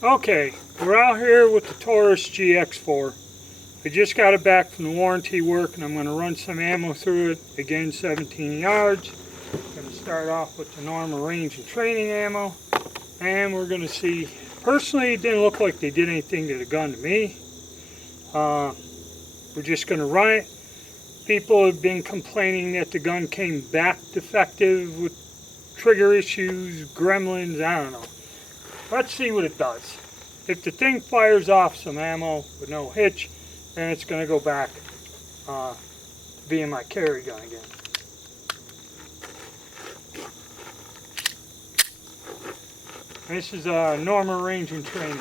Okay, we're out here with the Taurus GX4. I just got it back from the warranty work and I'm going to run some ammo through it. Again, 17 yards. I'm going to start off with the normal range and training ammo. And we're going to see, personally it didn't look like they did anything to the gun to me. We're just going to run it. People have been complaining that the gun came back defective with trigger issues, gremlins, I don't know. Let's see what it does. If the thing fires off some ammo with no hitch, then it's going to go back to being my carry gun again. This is normal range and training.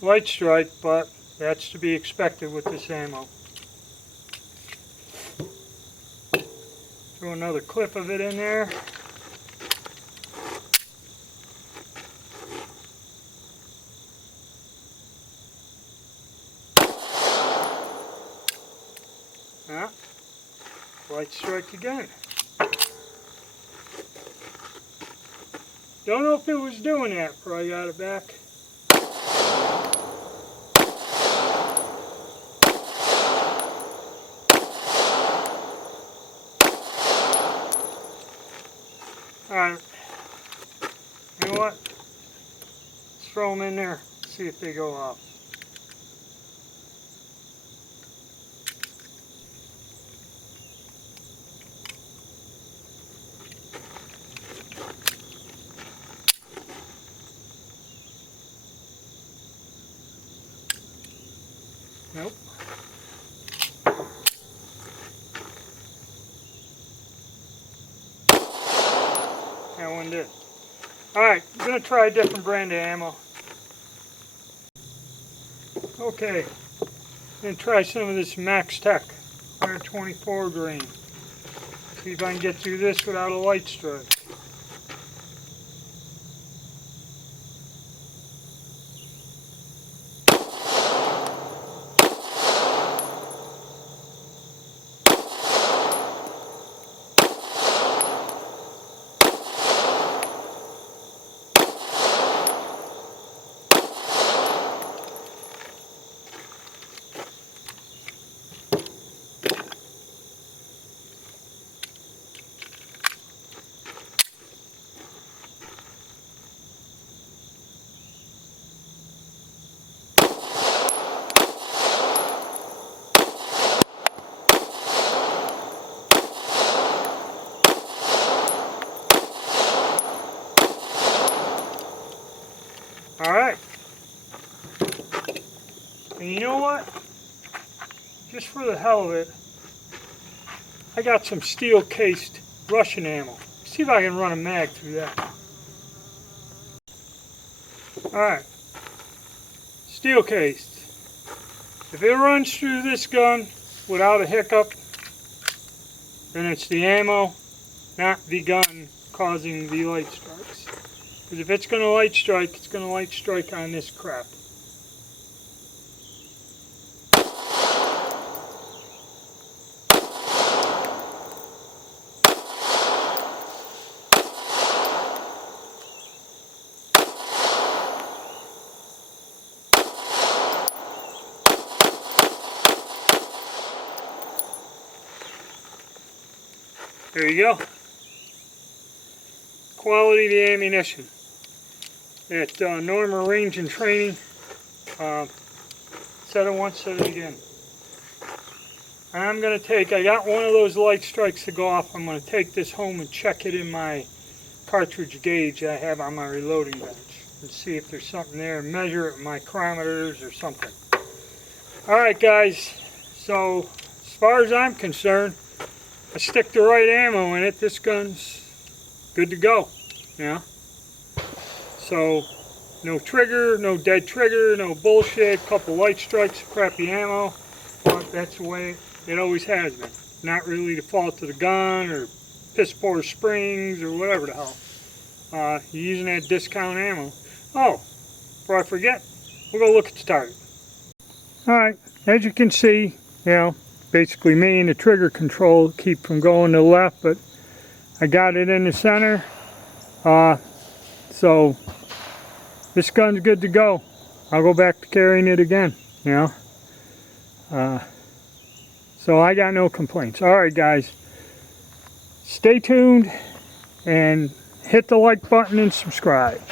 Light strike, but that's to be expected with this ammo. Throw another clip of it in there. Light strike again. Don't know if it was doing that before I got it back. Alright, you know what? Let's throw them in there, see if they go off. Nope. That one did. Alright, I'm going to try a different brand of ammo. Okay, I'm going to try some of this Max Tech 124 grain. See if I can get through this without a light strike. Alright, and you know what, just for the hell of it, I got some steel cased Russian ammo. See if I can run a mag through that. Alright, steel cased. If it runs through this gun without a hiccup, then it's the ammo, not the gun, causing the light strikes. Because if it's going to light strike, it's going to light strike on this crap. There you go. Quality of the ammunition. At normal range and training, said it once, said it again. And I'm going to take, I got one of those light strikes to go off. I'm going to take this home and check it in my cartridge gauge I have on my reloading bench and see if there's something there, measure it with micrometers or something. Alright guys, so as far as I'm concerned, I stick the right ammo in it, this gun's good to go. Yeah. So No trigger, no dead trigger, no bullshit, couple light strikes, crappy ammo. But that's the way it always has been. Not really the fault of the gun or piss poor springs or whatever the hell. You're using that discount ammo. Oh, before I forget, we'll go look at the target. Alright, as you can see, you know, basically me and the trigger control keep from going to the left, but I got it in the center. So this gun's good to go. I'll go back to carrying it again, you know. So I got no complaints. Alright guys, stay tuned and hit the like button and subscribe.